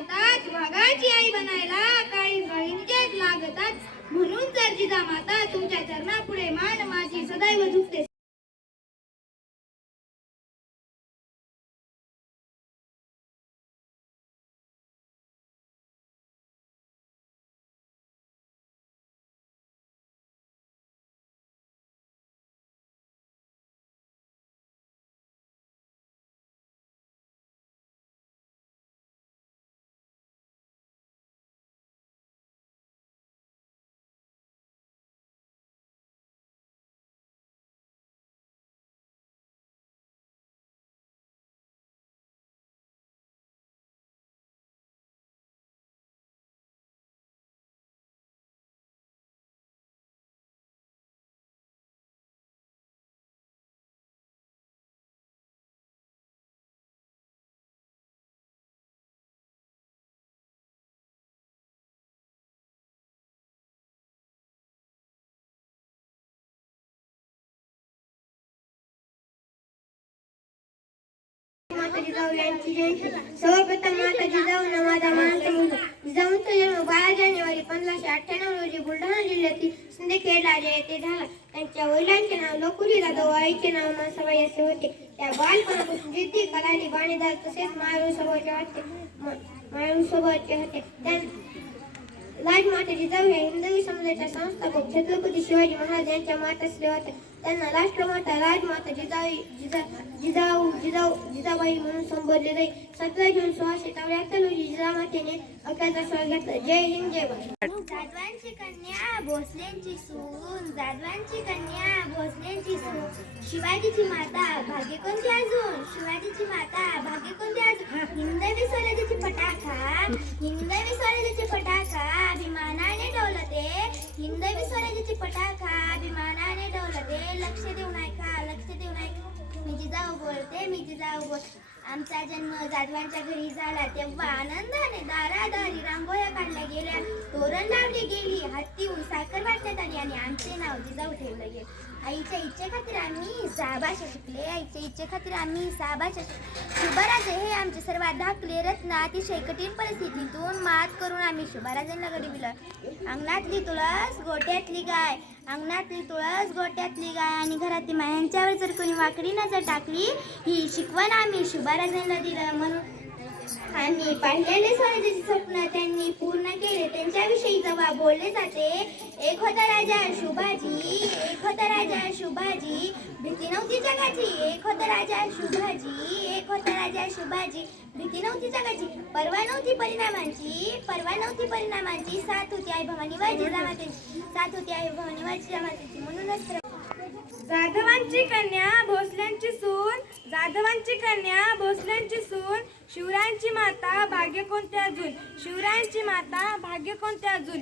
लागतात, वाघाची आई बनायला काळी बहिणीचेच लागतात. म्हणून तर जिजामाता तुमच्या चरणापुढे मान माझी सदैव झुकते. सर्वप्रथम माता जिजाऊंना माझा मानचा मुलगा. जिजाऊंचा जन्म 12 जानेवारी 1598 रोजी बुलढाणा जिल्ह्यातील सिंदखेड राजा येथे झाला. त्यांच्या वडिलांचे नाव लकुरी जाधव, आईचे नाव मासाबाई असे होते. त्या बालपणापासून जिद्दी, कलाली, बाणेदार तसेच मायाळू स्वभावाचे होते. राजमाता जिजाऊ हे हिंदवी समाजाच्या संस्थापक छत्रपती शिवाजी महाराज यांच्या माताश्री होत्या. त्यांना राष्ट्रमाता राजमाता जिजाबाई म्हणून संबोधले जाईल. 17 जून 1674 रोजी जिजामातेने अखेरचा श्वास घेतला. जय हिंद, जय भारत. जाधवांची कन्या भोसलेंची सून, जाधवांची कन्या भोसलेंची सून. शिवाजीची माता भाग्य कोणती अजून, शिवाजीची माता भाग्य कोणती अजून. हिंदवी स्वराज्याची पताका, हिंदवी स्वराज्याची पताका अभिमानाने डोलते, हिंदवी स्वराज्याची पताका अभिमानाने डोलते. लक्ष देऊ नका, लक्ष देऊ नका. मी जिजाऊ बोलते, मी जिजाऊ बोलते. आमचा जन्म जाधवांच्या घरी झाला तेव्हा आनंदाने दारादारी रांगोळ्या काढल्या गेल्या, तोरण लावली गेली, हत्तीहून साखर वाटण्यात आली आणि आमचे नाव जिजाऊ ठेवले गेले. आईच्या इच्छेखातीर आम्ही 6 भाषा शिकले, आईच्या इच्छेखातीर आम्ही 6 भाषा शिकले. शुभराजे हे आमचे सर्वात धाकले रत्न. अतिशय कठीण परिस्थितीतून मात करून आम्ही शुभराजांना घडविलं. अंगणातली तुळस गोट्यातली गाय, अंगणातली तुळस गोट्यातली गाय आणि घरातली मायांच्यावर जर कोणी वाकडी नजर टाकली, ही शिकवण आम्ही शुभराजांना दिलं. म्हणून आम्ही पाहिलेले स्वराज्याचे स्वप्न त्यांनी पूर्ण केले. त्यांच्याविषयी जेव्हा बोलले जाते, एक होता राजा शुभाजी, एक होता राजा शुभाजी, भीती नव्हती जगाची. एक होता राजा शुभाजी, एक होता राजा शुभाजी, भीती नव्हती जगाची. परवा नव्हती परिणामांची, परवा नव्हती परिणामांची. साथ होती आई भवानी व जिजामातेची, साथ होती आई भवानी व जिजामातेची. म्हणूनच जाधवांची कन्या भोसल्यांची सून, जाधवांची कन्या भोसल्यांची सून. शिवरायांची माता भाग्य कोणते अजून, शिवरायांची माता भाग्य कोणते अजून.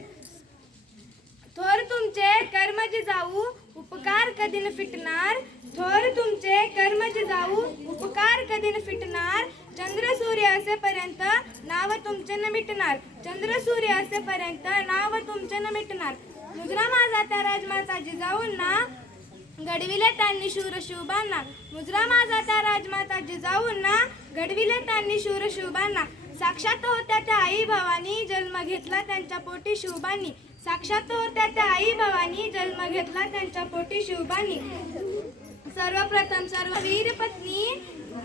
थोर तुमचे कर्म जिजाऊ, उपकार कधी न फिटणार. थोर तुमचे कर्म जिजाऊ, उपकार कधी न फिटणार. चंद्र सूर्य असेपर्यंत नाव तुमचे न मिटणार, चंद्र सूर्य असेपर्यंत नाव तुमचे न मिटणार. मुजरा माझा त्या राजमाता जिजाऊंना घडविले त्यांनी शूर शिवबांना. मुजरा माझा त्या राजमाता जिजाऊंना घडविले त्यांनी शूर शिवबांना. साक्षात होत्या त्या आई भवानी, जन्म घेतला त्यांच्या पोटी शिवबांनी. साक्षात होत्या त्या आई भवानी, जन्म घेतला त्यांच्या पोटी शिवबांनी. सर्वप्रथम सर्व वीरपत्नी,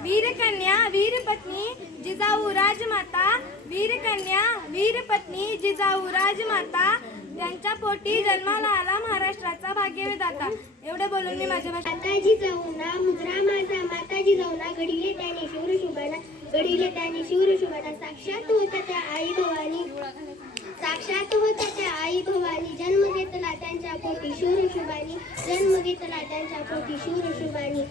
वीरकन्या वीरपत्नी जिजाऊ राजमाता, वीरकन्या वीरपत्नी जिजाऊ राजमाता, त्यांच्या पोटी जन्माला आला महाराष्ट्राचा भाग्यविधाता. एवढे बोलून मी माझ्या भाषा. माताजी जाऊना मुजरा माझा, माताजी जाऊना घडविले त्याने शूर शुभाना, घडविले त्याने शूर शुभाना. साक्षात होत्या त्या आई भवानी, साक्षात होत्या त्या आई भवानी, जन्म घेतला त्यांच्या पोटी शूर शुभानी, जन्म घेतला त्यांच्या पोटी शूर शुभानी.